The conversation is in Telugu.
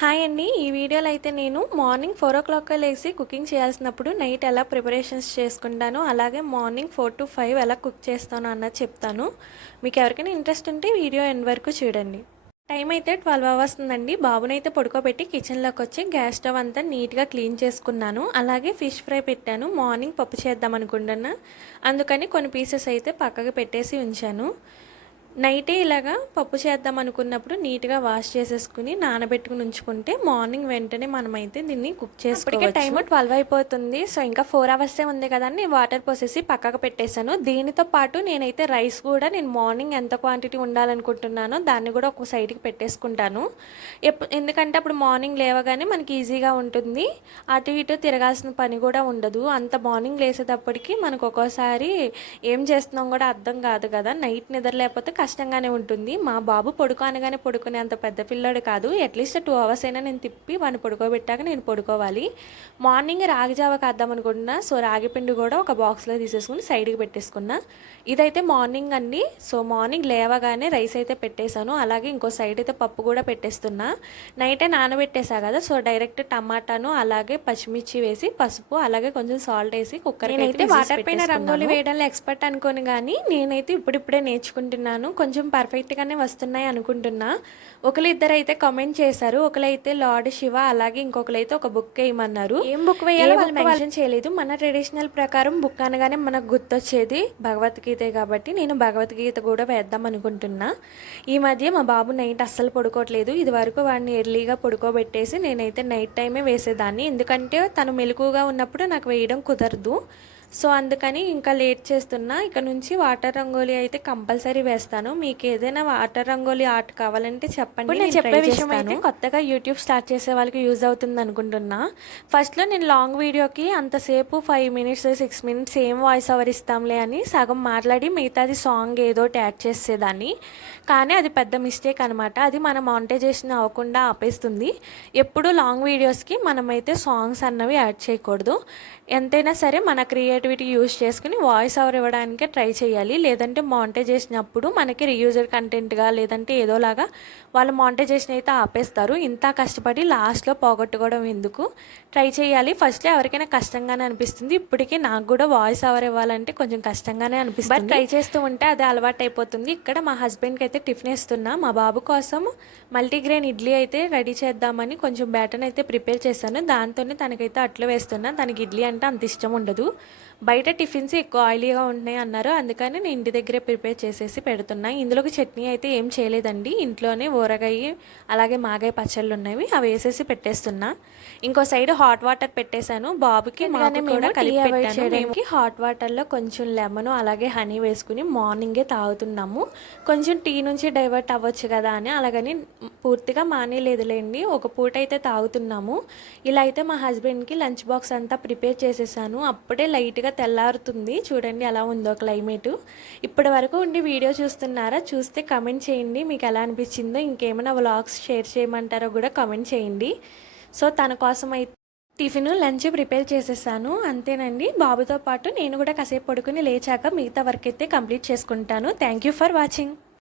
హాయ్ అండి. ఈ వీడియోలో అయితే నేను మార్నింగ్ ఫోర్ ఓ క్లాక్ లేసి కుకింగ్ చేయాల్సినప్పుడు నైట్ ఎలా ప్రిపరేషన్స్ చేసుకుంటాను అలాగే మార్నింగ్ ఫోర్ టు ఫైవ్ ఎలా కుక్ చేస్తాను అన్నది చెప్తాను. మీకు ఎవరికైనా ఇంట్రెస్ట్ ఉంటే వీడియో ఎండ్ వరకు చూడండి. టైం అయితే ట్వెల్వ్ అవర్స్ ఉందండి. బాబునైతే పడుకోబెట్టి కిచెన్లోకి వచ్చి గ్యాస్ స్టవ్ అంతా నీట్గా క్లీన్ చేసుకున్నాను. అలాగే ఫిష్ ఫ్రై పెట్టాను. మార్నింగ్ పప్పు చేద్దాం అనుకుంటున్నా అందుకని కొన్ని పీసెస్ అయితే పక్కకు పెట్టేసి ఉంచాను. నైటే ఇలాగా పప్పు చేద్దాం అనుకున్నప్పుడు నీట్గా వాష్ చేసేసుకుని నానబెట్టుకుని ఉంచుకుంటే మార్నింగ్ వెంటనే మనమైతే దీన్ని కుక్ చేసుకోవచ్చు. టైం ట్వెల్వ్ అయిపోతుంది. సో ఇంకా ఫోర్ అవర్సే ఉంది కదా అని వాటర్ పోసేసి పక్కకు పెట్టేశాను. దీనితో పాటు నేనైతే రైస్ కూడా నేను మార్నింగ్ ఎంత క్వాంటిటీ ఉండాలనుకుంటున్నానో దాన్ని కూడా ఒక సైడ్కి పెట్టేసుకుంటాను. ఎందుకంటే అప్పుడు మార్నింగ్ లేవగానే మనకి ఈజీగా ఉంటుంది. అటు ఇటు తిరగాల్సిన పని కూడా ఉండదు. అంత మార్నింగ్ లేసేటప్పటికి మనకు ఒక్కోసారి ఏం చేస్తున్నాం కూడా అర్థం కాదు కదా. నైట్ నిద్ర లేకపోతే కష్టంగానే ఉంటుంది. మా బాబు పడుకో అనగానే పడుకునే అంత పెద్ద పిల్లోడు కాదు. అట్లీస్ట్ టూ అవర్స్ అయినా నేను తిప్పి వాడిని పడుకోబెట్టాక నేను పడుకోవాలి. మార్నింగ్ రాగి జావ కాద్దాం అనుకుంటున్నా. సో రాగి పిండి కూడా ఒక బాక్స్లో తీసేసుకుని సైడ్కి పెట్టేసుకున్నా. ఇదైతే మార్నింగ్ అండి. సో మార్నింగ్ లేవగానే రైస్ అయితే పెట్టేశాను. అలాగే ఇంకో సైడ్ అయితే పప్పు కూడా పెట్టేస్తున్నా. నైటే నానబెట్టేసా కదా. సో డైరెక్ట్ టమాటాను అలాగే పచ్చిమిర్చి వేసి పసుపు అలాగే కొంచెం సాల్ట్ వేసి కుక్కర్ అయితే వాటర్ పైన రంగోలి వేయడంలో ఎక్స్పర్ట్ అనుకోని కానీ నేనైతే ఇప్పుడిప్పుడే నేర్చుకుంటున్నాను. కొంచెం పర్ఫెక్ట్గానే వస్తున్నాయి అనుకుంటున్నా. ఒకరు ఇద్దరు అయితే కామెంట్ చేశారు. ఒకరైతే లార్డ్ శివ అలాగే ఇంకొకరైతే ఒక బుక్ వేయమన్నారు. ఏం బుక్ వేయాలో వాళ్ళు మెన్షన్ చేయలేదు. మన ట్రెడిషనల్ ప్రకారం బుక్ అనగానే మనకు గుర్తొచ్చేది భగవద్గీతే కాబట్టి నేను భగవద్గీత కూడా వేద్దాం అనుకుంటున్నా. ఈ మధ్య మా బాబు నైట్ అస్సలు పడుకోవట్లేదు. ఇది వరకు వాడిని ఎర్లీగా పడుకోబెట్టేసి నేనైతే నైట్ టైమే వేసేదాన్ని. ఎందుకంటే తను మెలకుగా ఉన్నప్పుడు నాకు వేయడం కుదరదు. సో అందుకని ఇంకా లేట్ చేస్తున్నా. ఇక నుంచి వాటర్ రంగోలీ అయితే కంపల్సరీ వేస్తాను. మీకు ఏదైనా వాటర్ రంగోలీ ఆర్ట్ కావాలంటే చెప్పండి నేను చెప్పే విషయం అయితే కొత్తగా యూట్యూబ్ స్టార్ట్ చేసే వాళ్ళకి యూజ్ అవుతుంది అనుకుంటున్నా. ఫస్ట్లో నేను లాంగ్ వీడియోకి అంతసేపు ఫైవ్ మినిట్స్ సిక్స్ మినిట్స్ ఏం వాయిస్ ఓవర్ ఇస్తాంలే అని సగం మాట్లాడి మిగతాది సాంగ్ ఏదో యాడ్ చేసేదాన్ని. కానీ అది పెద్ద మిస్టేక్ అనమాట అది మన మానిటైజేషన్ అవ్వకుండా ఆపేస్తుంది. ఎప్పుడు లాంగ్ వీడియోస్కి మనమైతే సాంగ్స్ అన్నవి యాడ్ చేయకూడదు. ఎంతైనా సరే మన క్రియేటివిటీ యూజ్ చేసుకుని వాయిస్ ఓవర్ ఇవ్వడానికే ట్రై చేయాలి. లేదంటే మానిటైజేషన్ మనకి రియూజర్ కంటెంట్గా లేదంటే ఏదోలాగా వాళ్ళు మానిటైజేషన్ అయితే ఆపేస్తారు. ఇంత కష్టపడి లాస్ట్లో పోగొట్టుకోవడం ఎందుకు? ట్రై చేయాలి. ఫస్ట్లో ఎవరికైనా కష్టంగానే అనిపిస్తుంది. ఇప్పటికీ నాకు కూడా వాయిస్ ఓవర్ ఇవ్వాలంటే కొంచెం కష్టంగానే అనిపిస్తుంది. బట్ ట్రై చేస్తూ ఉంటే అది అలవాటు అయిపోతుంది ఇక్కడ మా హస్బెండ్కి అయితే టిఫిన్ ఇస్తున్నా మా బాబు కోసం మల్టీగ్రెయిన్ ఇడ్లీ అయితే రెడీ చేద్దామని కొంచెం బ్యాటర్ని అయితే ప్రిపేర్ చేశాను. దాంతోనే తనకైతే అట్లు వేస్తున్నా. తనకి ఇడ్లీ అంటే అంత ఇష్టం ఉండదు. బయట టిఫిన్స్ ఎక్కువ ఆయిలీగా ఉంటున్నాయి అన్నారు. అందుకని నేను ఇంటి దగ్గరే ప్రిపేర్ చేసేసి పెడుతున్నా. ఇందులోకి చట్నీ అయితే ఏం చేయలేదండి. ఇంట్లోనే ఊరగాయ అలాగే మాగాయ పచ్చళ్ళు ఉన్నవి అవి వేసేసి పెట్టేస్తున్నా. ఇంకో సైడ్ హాట్ వాటర్ పెట్టేశాను. బాబుకి మాకు కూడా కలిపి పెట్టాను. హాట్ వాటర్లో కొంచెం లెమన్ అలాగే హనీ వేసుకుని మార్నింగే తాగుతున్నాము. కొంచెం టీ నుంచి డైవర్ట్ అవ్వచ్చు కదా అని అలాగని పూర్తిగా మానేలేదులేండి ఒక పూట అయితే తాగుతున్నాము. ఇలా అయితే మా హస్బెండ్కి లంచ్ బాక్స్ అంతా ప్రిపేర్ చేసేసాను. అప్పుడే లైట్గా తెల్లారుతుంది. చూడండి ఎలా ఉందో క్లైమేట్. ఇప్పటి వరకు ఉండి వీడియో చూస్తున్నారా? చూస్తే కమెంట్ చేయండి. మీకు ఎలా అనిపించిందో ఇంకేమైనా వ్లాగ్స్ షేర్ చేయమంటారో కూడా కమెంట్ చేయండి. సో తన కోసం అయితే టిఫిన్ లంచ్ ప్రిపేర్ చేసేసాను. అంతేనండి. బాబుతో పాటు నేను కూడా కాసేపు పడుకుని లేచాక మిగతా వర్క్ అయితే కంప్లీట్ చేసుకుంటాను. Thank you for watching.